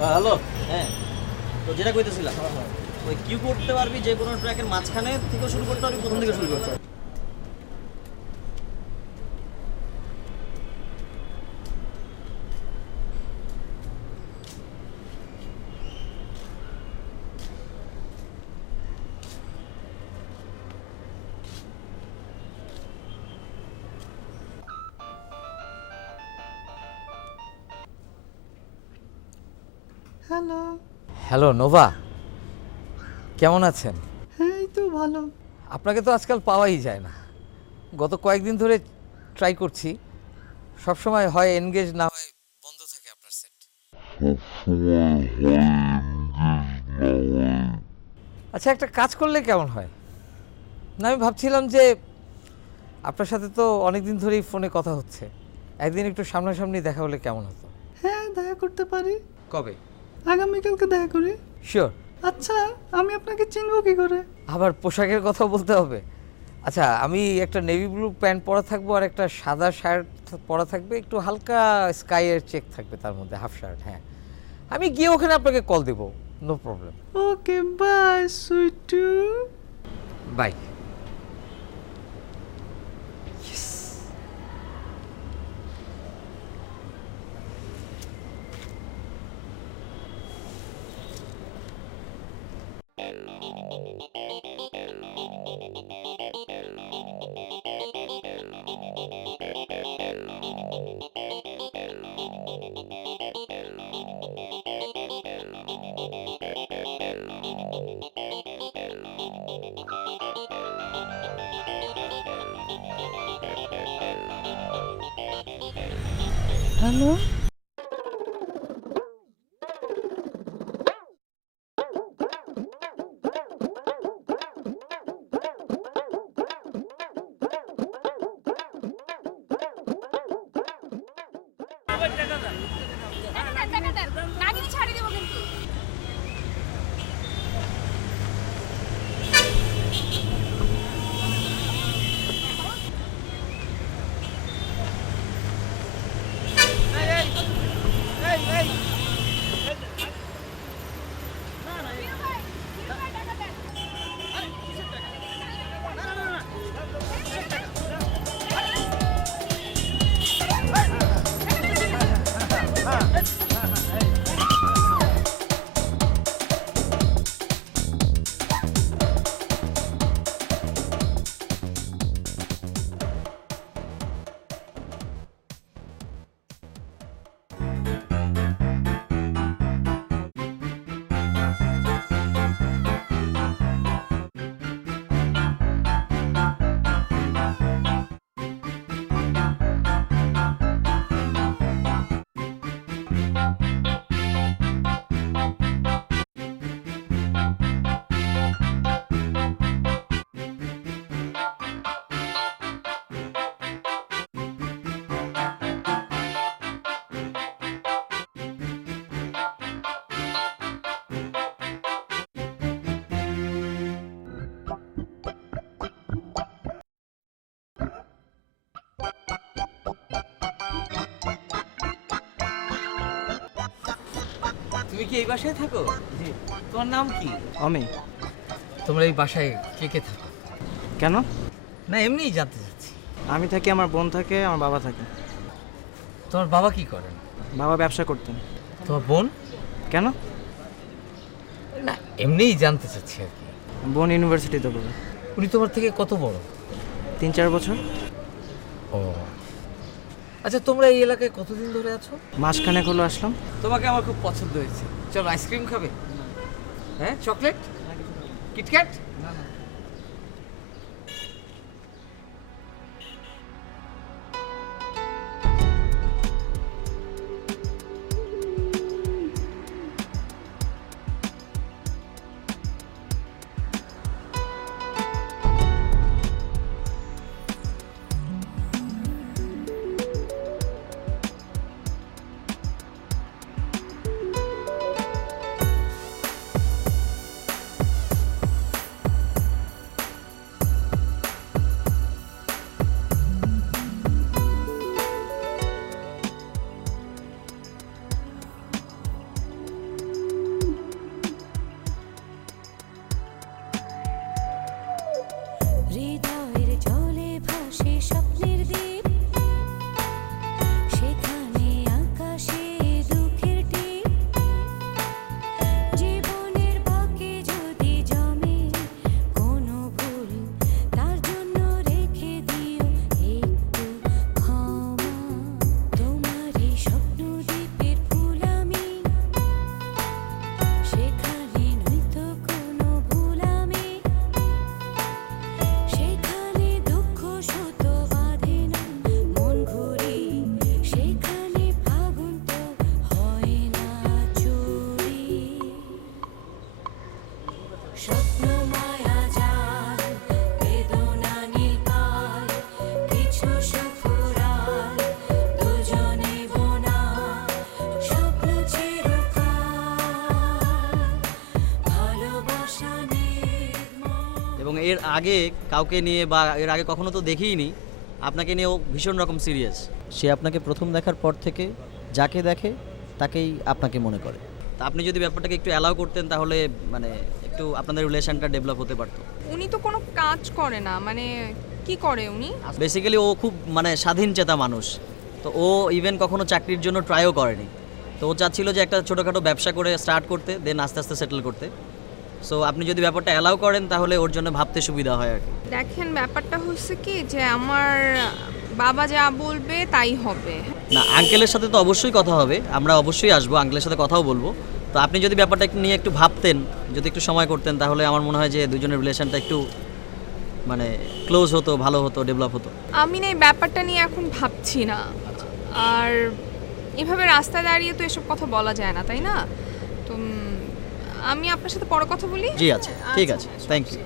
Hello. হ্যাঁ, তো যেটা কইতেছিলাম, ওই কিউ করতে পারবি যে কোনো ট্র্যাকের মাঝখানে থেকে শুরু করতে পারবি, প্রথম থেকে শুরু করতে পারবি। হ্যালো। হ্যালো নোভা, কেমন আছেন? হ্যাঁ, এই তো ভালো। আপনাকে তো আজকাল পাওয়াই যায় না। গত কয়েকদিন ধরে ট্রাই করছি, সবসময় হয় এনগেজ না হয় বন্ধ থাকে আপনার সেট। আচ্ছা, একটা কাজ করলে কেমন হয়? না, আমি ভাবছিলাম যে আপনার সাথে তো অনেক দিন ধরেই ফোনে কথা হচ্ছে, একদিন একটু সামনাসামনি দেখা হলে কেমন হতো? হ্যাঁ, দেখা করতে পারি। কবে? আগামীকালকে দেখা করি। শিওর। আচ্ছা, আমি আপনাকে চিনব কি করে? আবার পোশাকের কথা বলতে হবে? আচ্ছা, আমি একটা নেভি ব্লু প্যান্ট পরা থাকবো আর একটা সাদা শার্ট পরা থাকবে, একটু হালকা স্কাইয়ের চেক থাকবে তার মধ্যে, হাফ শার্ট। হ্যাঁ, আমি গিয়ে ওখানে আপনাকে কল দেবো, নো প্রবলেম। ওকে, বাই সুইটু। বাই। হ্যালো। টাকা দেন, নাগিনি ছাড়ি দেবো কিন্তু। বীর ভাই, টাকা দেন। তুমি কি এই বাসায় থাকো? জি। তোমার নাম কি? আমি তোমরা এই বাসায় কে কে থাকো? কেন? না, এমনিই জানতে চাচ্ছি। আমি থাকি, আমার বোন থাকে, আমার বাবা থাকে। তোমার বাবা কি করেন? বাবা ব্যবসা করতেন। তোমার বোন? কেন? না, এমনিই জানতে চাচ্ছি আর কি। বোন ইউনিভার্সিটিতে পড়ে। উনি তোমার থেকে কত বড়? 3-4 বছর। ও আচ্ছা, তোমরা এই এলাকায় কতদিন ধরে আছো? মাসখানেক হলো আসলাম। তোমাকে আমার খুব পছন্দ হয়েছে। চলো, আইসক্রিম খাবে? হ্যাঁ, চকলেট, কিটক্যাট? এর আগে কাউকে নিয়ে বা এর আগে কখনো তো দেখিইনি, আপনাকে নিয়েও ভীষণ রকম সিরিয়াস। সে আপনাকে প্রথম দেখার পর থেকে যাকে দেখে তাকেই আপনাকে মনে করে। তা আপনি যদি ব্যাপারটাকে একটু অ্যালাউ করতেন তাহলে মানে একটু আপনাদের রিলেশনটা ডেভেলপ হতে পারতো। উনি তো কোনো কাজ করে না, মানে কি করে উনি? বেসিক্যালি ও খুব মানে স্বাধীন চেতা মানুষ, তো ও ইভেন কখনো চাকরির জন্য ট্রাইও করেনি। তো ও চাচ্ছিল যে একটা ছোটোখাটো ব্যবসা করে স্টার্ট করতে, দেন আস্তে আস্তে সেটেল করতে। সো আপনি যদি ব্যাপারটা অ্যালাউ করেন তাহলে ওর জন্য ভাবতে সুবিধা হয় আর কি। দেখেন ব্যাপারটা হচ্ছে কি যে আমার বাবা যা বলবে তাই হবে। না, আঙ্কেলের সাথে তো অবশ্যই কথা হবে, আমরা অবশ্যই আসবো, আঙ্কেলের সাথে কথাও বলবো। তো আপনি যদি ব্যাপারটা একটু নিয়ে একটু ভাবতেন, যদি একটু সময় করতেন, তাহলে আমার মনে হয় যে দুজনের রিলেশনটা একটু মানে ক্লোজ হতো, ভালো হতো, ডেভেলপ হতো। আমি না এই ব্যাপারটা নিয়ে এখন ভাবছি না, আর এভাবে রাস্তায় দাঁড়িয়ে তো এসব কথা বলা যায় না, তাই না? তো আমি আপনার সাথে পরে কথা বলি। জি আচ্ছা, ঠিক আছে, থ্যাংক ইউ।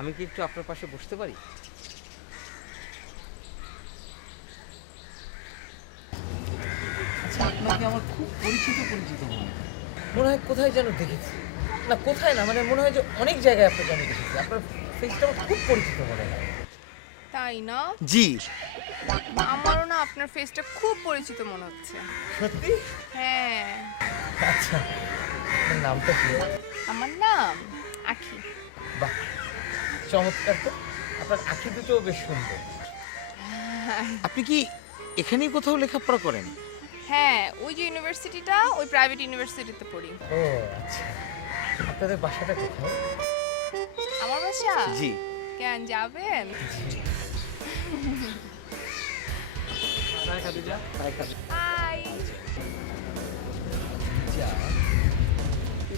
আমি কি একটু আপনার পাশে বসতে পারি? আচ্ছা, আপনাকে আমার খুব পরিচিত মনে হয় কোথায় যেন দেখেছি। না কোথায় না, মানে মনে হয় যে অনেক জায়গায় আপনাকে আমি দেখেছি। আপনার ফেসটা আমার খুব পরিচিত মনে হয়। তাই না? জি আমারও না আপনার ফেসটা খুব পরিচিত মনে হচ্ছে। সত্যি? হ্যাঁ। আচ্ছা, আপনার নামটা কি? আমার নাম আখি। বাহ, চমৎকার তো। আপনার আঁখি দুটোও বেশ সুন্দর। আপনি কি এখানেই কোথাও লেখাপড়া করেন? হ্যাঁ, ওই যে ইউনিভার্সিটিটা, ওই প্রাইভেট ইউনিভার্সিটিতে পড়ি। ও আচ্ছা, আপনাদের বাসাটা কোথায়? আমার বাসা? জি। কেন যাবেন? হাই।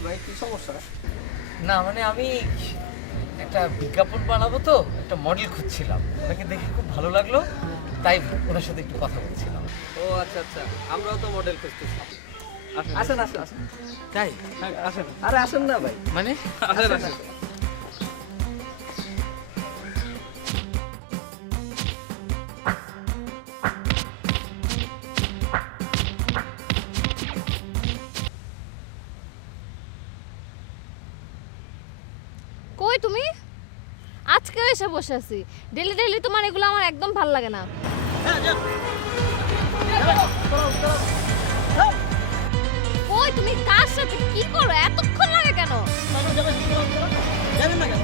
ভাই, কি সমস্যা? না মানে আমি একটা বিজ্ঞাপন বানাবো, তো একটা মডেল খুঁজছিলাম, ওনাকে দেখে খুব ভালো লাগলো, তাই ওনার সাথে একটু কথা বলছিলাম। ও আচ্ছা আচ্ছা, আমরাও তো মডেল খুঁজতেছি। আসেন আসেন আসেন। তাই? হ্যাঁ, আসেন। আরে আসেন না ভাই, মানে আসেন আসেন। কই তুমি? আজকেও এসে বসে আছি। ডেলি ডেলি তোমার এগুলো আমার একদম ভালো লাগে না। কই তুমি কার সাথে কি করো? এতক্ষণ লাগে কেন? যাবেন না কেন?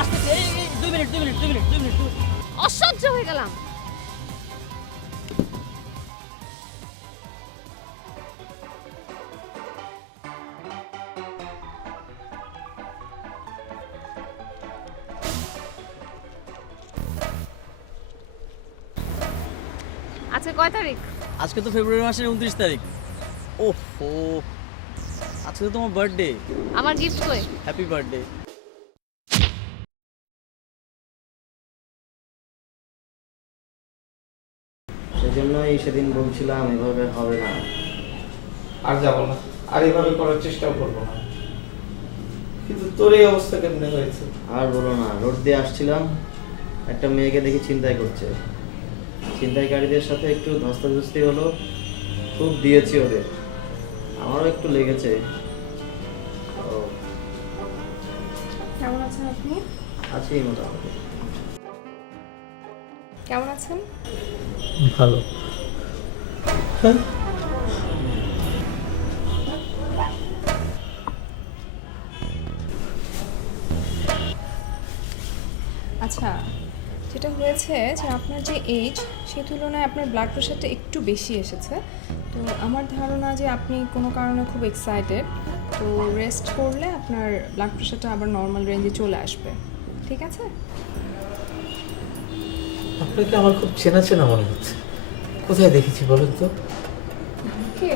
আসতেছে, এই 2 মিনিট 2 মিনিট 2 মিনিট 2 মিনিট। অসহ্য হয়ে গেলাম। আজকে কয় তারিখ? আজকে তো ফেব্রুয়ারি মাসের 29 তারিখ। ওহো, আজকে তো তোমার বার্থডে। আমার গিফট কই? Happy birthday. সেজন্যই সেদিন বলছিলাম এভাবে হবে না। আর যাবো না, আর এভাবে করার চেষ্টাও করবো না। কিন্তু তোর এই অবস্থা কেমনে হয়েছে? আর বলো না, রোড দিয়ে আসছিলাম, একটা মেয়েকে দেখি ছিনতাই করছে। ছিনতাইকারীদের সাথে একটু ধস্তাধস্তি হলো, খুব দিয়েছি ওদের, আমারও একটু লেগেছে। কেমন আছেন আপনি? আছি মোটামুটি। কেমন আছেন? ভালো। আচ্ছা, যেটা হয়েছে যে আপনার যে এজ, সেই তুলনায় আপনার ব্লাড প্রেশারটা একটু বেশি এসেছে। তো আমার ধারণা যে আপনি কোনো কারণে খুব এক্সাইটেড, তো রেস্ট করলে আপনার ব্লাড প্রেশারটা আবার নর্মাল রেঞ্জে চলে আসবে। ঠিক আছে? আপনাকে আমার খুব চেনা চেনা মনে হচ্ছে। কোথায় দেখেছি বলেন তো? কে?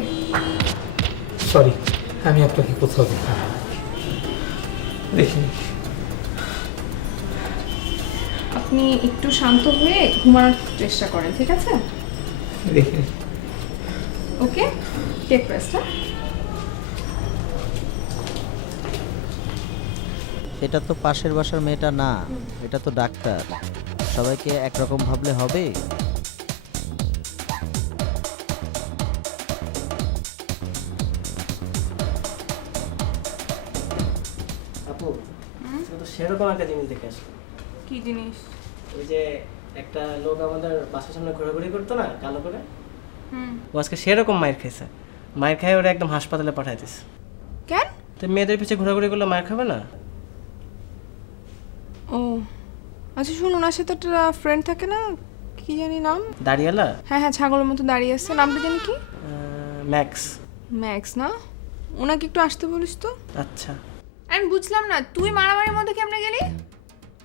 সরি, আমি আপনাকে কোথাও দেখি। দেখিনি। আপনি একটু শান্ত হয়ে ঘুমানোর চেষ্টা করেন, ঠিক আছে? দেখিনি। ওকে, টেক রেস্ট। এটা তো পাশের বাসার মেয়েটা না, এটা তো ডাক্তার। সবাইকে একরকম ভাবলে হবে? আপু তো সেরকম একটা জিনিস দেখে আসলো। কি জিনিস? ওই যে একটা লোক আমাদের বাসার সামনে ঘোরাঘুরি করতো না কালো করে, ও আজকে সেরকম মায়ের খেয়েছে। মায়ের খাই ওরা একদম হাসপাতালে পাঠাই দিস। কেন? তো মেয়েদের পিছিয়ে ঘোরাঘুরি করলে মায়ের খাবে না? ও আচ্ছা, শুনুন, ওনার সাথে একটা ফ্রেন্ড থাকে না, কি জানি নাম? দাঁড়িয়ালা? হ্যাঁ হ্যাঁ, ছাগলের মতো দাঁড়িয়ে আসছে, নামটা জানি কি? ম্যাক্স। ম্যাক্স না? ওনাকে একটু আসতে বলিস তো। আচ্ছা। আমি বুঝলাম না, তুই মারামারির মধ্যে কেমনে গেলি?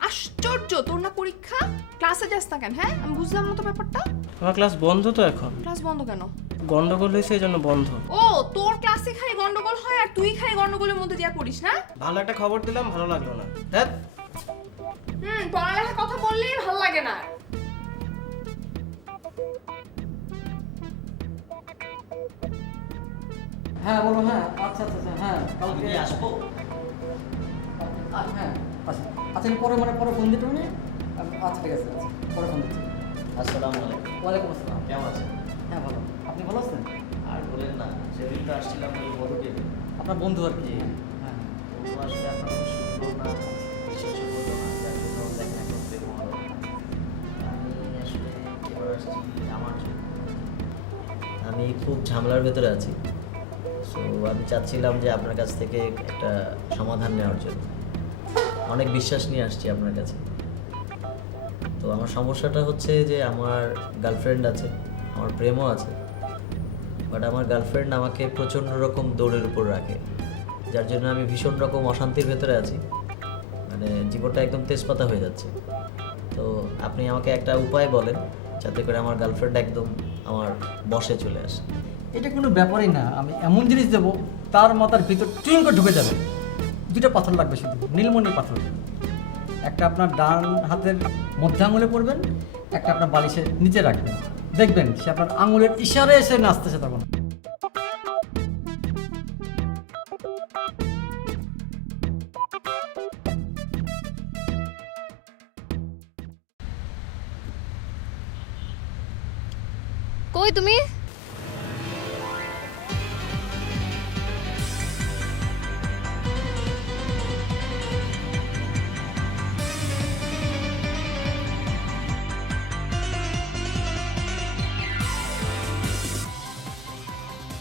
আশ্চর্য, তোর না পরীক্ষা, ক্লাসে যাস না কেন? হ্যাঁ, আমি বুঝলাম না তো ব্যাপারটা। আমার ক্লাস বন্ধ তো এখন। ক্লাস বন্ধ কেন? গন্ডগোল হয়েছে এই জন্য বন্ধ। ও, তোর ক্লাসে খালি গন্ডগোল হয় আর তুই খালি গন্ডগোলের মধ্যে যা পড়িস না? ভালো একটা খবর দিলাম, ভালো লাগলো না। ধ্যাৎ। পড়ালেখার কথা বললেই ভালো লাগে না। হ্যাঁ বলো। হ্যাঁ আচ্ছা আচ্ছা আচ্ছা, হ্যাঁ কালকে আসবো? হ্যাঁ আচ্ছা আচ্ছা, পরে পরে ফোন দিতে হবে। আচ্ছা ঠিক আছে, আচ্ছা পরে ফোন দিচ্ছি। আসসালামু আলাইকুম। ওয়ালাইকুম আসসালাম। কেমন আছেন? হ্যাঁ ভালো, আপনি ভালো আছেন? আর বলেন না, সেদিন তো আসছিলাম ওই বধূকে। আপনার বন্ধু আর কি? হ্যাঁ বন্ধু আসলে আপনার কোনো শুনলো না, বিশেষ করলো না, যার জন্য দেখা করতে হলো। আমি আসলে এবার আসছি আমার জন্য। আমি খুব ঝামেলার ভেতরে আছি, সো আমি চাচ্ছিলাম যে আপনার কাছ থেকে একটা সমাধান নেওয়ার জন্য। অনেক বিশ্বাস নিয়ে আসছি আপনার কাছে। তো আমার সমস্যাটা হচ্ছে যে আমার গার্লফ্রেন্ড আছে, আমার প্রেমও আছে, বাট আমার গার্লফ্রেন্ড আমাকে প্রচণ্ড রকম দৌড়ের উপর রাখে, যার জন্য আমি ভীষণ রকম অশান্তির ভেতরে আছি। মানে জীবনটা একদম তেজপাতা হয়ে যাচ্ছে। তো আপনি আমাকে একটা উপায় বলেন যাতে করে আমার গার্লফ্রেন্ড একদম আমার বশে চলে আসে। এটা কোনো ব্যাপারই না, আমি এমন জিনিস দেবো তার মাথার ভিতর টুইং করে ঢুকে যাবে। দুটো পাথর লাগবে, শুধু নীলমণি পাথর। একটা আপনার ডান হাতের মধ্যে আঙুলে পড়বেন, একটা আপনার বালিশের নিচে রাখবেন। দেখবেন সে আপনার আঙুলের ইশারে এসে নাচতেছে তখন। কই তুমি?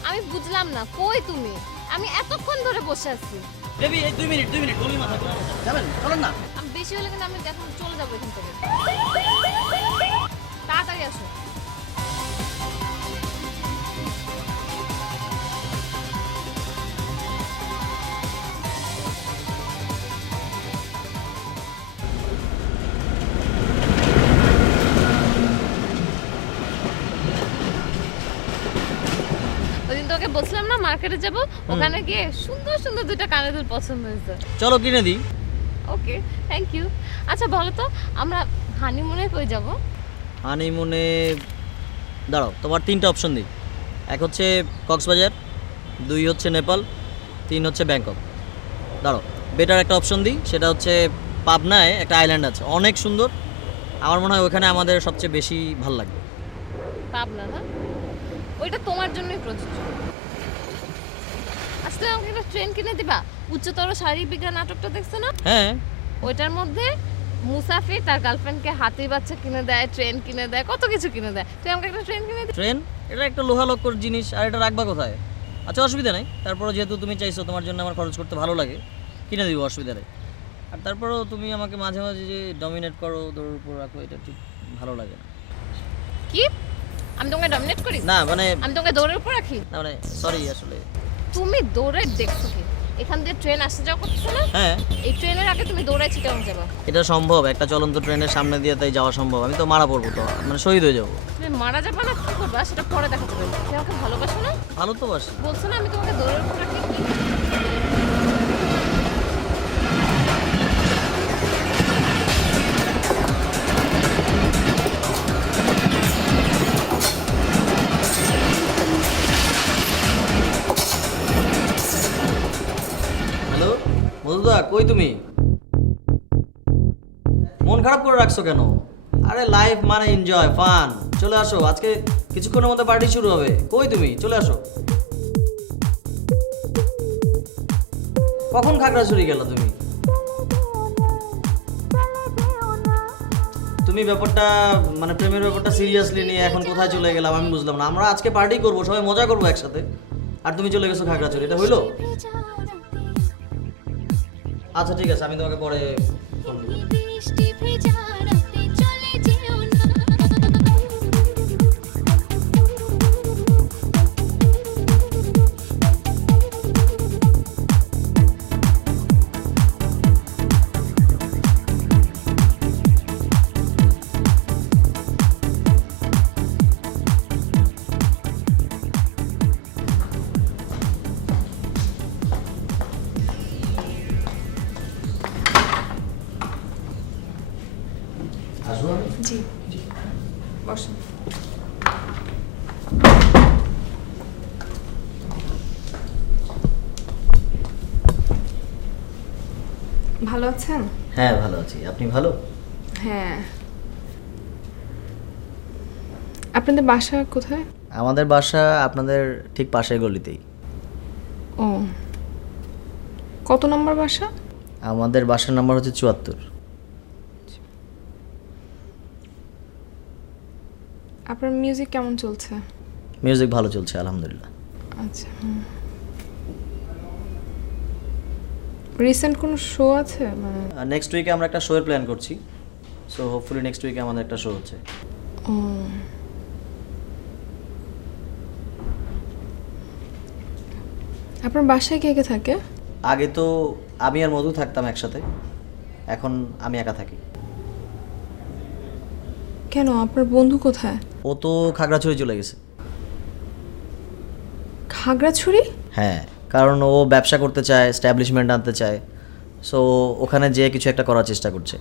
আমি বুঝলাম না, কই তুমি? আমি এতক্ষণ ধরে বসে আছি। বেবি এই 2 মিনিট বমি মাথা যাবেন, চলেন না। আমি বেশি হলে কিন্তু আমি এখন চলে যাবো এখান থেকে। তাড়াতাড়ি আসো। ওইদিন তোকে বলছিলাম না মার্কেটে যাব, ওখানে গিয়ে সুন্দর সুন্দর দুইটা কানের দুল পছন্দ হয়েছে। চলো কিনে দিই। ওকে, থ্যাংক ইউ। আচ্ছা বলো তো, আমরা হানিমুনে কই যাব? হানিমুনে দাঁড়াও, তোমার 3টা অপশন দিই। 1 হচ্ছে কক্সবাজার, 2 হচ্ছে নেপাল, 3 হচ্ছে ব্যাংকক। দাঁড়াও, বেটার একটা অপশন দিই, সেটা হচ্ছে পাবনায় একটা আইল্যান্ড আছে, অনেক সুন্দর। আমার মনে হয় ওখানে আমাদের সবচেয়ে বেশি ভালো লাগবে। পাবনা না? ওইটা তোমার জন্যই প্রযোজ্য। আসলে আমাকে একটা ট্রেন কিনে দিবা? উচ্চতর শারীরিক বিজ্ঞান নাটকটা দেখছো না? হ্যাঁ, ওইটার মধ্যে মুসাফির তার গার্লফ্রেন্ডকে হাতির বাচ্চা কিনে দেয়, ট্রেন কিনে দেয়, কত কিছু কিনে দেয়। তুই আমাকে একটা ট্রেন কিনে দিবি? ট্রেন এটা একটা লোহালক্কর জিনিস, আর এটা রাখবা কোথায়? আচ্ছা অসুবিধা নেই, তারপরে যেহেতু তুমি চাইছো, তোমার জন্য আমার খরচ করতে ভালো লাগে, কিনে দিব, অসুবিধা নেই। আর তারপরেও তুমি আমাকে মাঝে মাঝে যে ডমিনেট করো, দৌড়ের উপর রাখো, এটা ঠিক ভালো লাগে না। কি? আমি তোমাকে ডমিনেট করি? না মানে, আমি তোমাকে দৌড়ের উপর রাখি? না মানে সরি আসলে। তুমি দৌড়ে দেখছো কি? এখান দিয়ে ট্রেন আসতে যাওয়া করছো না? হ্যাঁ, এই ট্রেনের আগে তুমি দৌড়াই চিটাং যাবা। এটা সম্ভব, একটা চলন্ত ট্রেনের সামনে দিয়ে তাই যাওয়া সম্ভব। আমি তো মারা পড়বো, তো মানে শহীদ হয়ে যাবো। তুমি মারা যাবে না, কি করবা সেটা পরে দেখা যাবে। তুমি আমাকে ভালোবাসো না? ভালো তো বাসি। বলছো না আমি তোমাকে দৌড়ের উপর রাখি? কই তুমি? মন খারাপ করে রাখছো কেন? আরে লাইফ মানে এনজয়, ফান। চলে আসো, আজকে কিছুক্ষণের মধ্যে পার্টি শুরু হবে। কই তুমি? চলে আসো। কখন খাগড়াছড়ি গেল তুমি? তুমি ব্যাপারটা মানে প্রেমের ব্যাপারটা সিরিয়াসলি নিয়ে এখন কোথায় চলে গেলাম আমি বুঝলাম না। আমরা আজকে পার্টি করবো, সবাই মজা করবো একসাথে, আর তুমি চলে গেছো খাগড়াছড়ি। এটা হইলো? আচ্ছা ঠিক আছে, আমি তোমাকে পরে ফোন করবো। আসবো আমি? জি বসুন। ভালো আছেন? হ্যাঁ ভালো আছি, আপনি ভালো? হ্যাঁ। আপনাদের বাসা কোথায়? আমাদের বাসা আপনাদের ঠিক পাশের গলিতেই। ও, কত নম্বর বাসা? আমাদের বাসার নাম্বার হচ্ছে ৭৪। আপনার মিউজিক কেমন চলছে? মিউজিক ভালো চলছে আলহামদুলিল্লাহ। আচ্ছা। রিসেন্ট কোনো শো আছে মানে? নেক্সট উইকে আমরা একটা শো এর প্ল্যান করছি, সো হোপফুলি নেক্সট উইকে আমাদের একটা শো হচ্ছে। ও, আপনার বাসায় কে কে থাকে? আগে তো আমি আর মধু থাকতাম একসাথে, এখন আমি একা থাকি। কেন, আপনার বন্ধু কোথায়? ও তো খাগড়াছড়ি চলে গেছে। খাগড়াছড়ি? হ্যাঁ, কারণ ও ব্যবসা করতে চায়, এস্টাবলিশমেন্ট আনতে চায়, সো ওখানে যেয়ে কিছু একটা করার চেষ্টা করছে।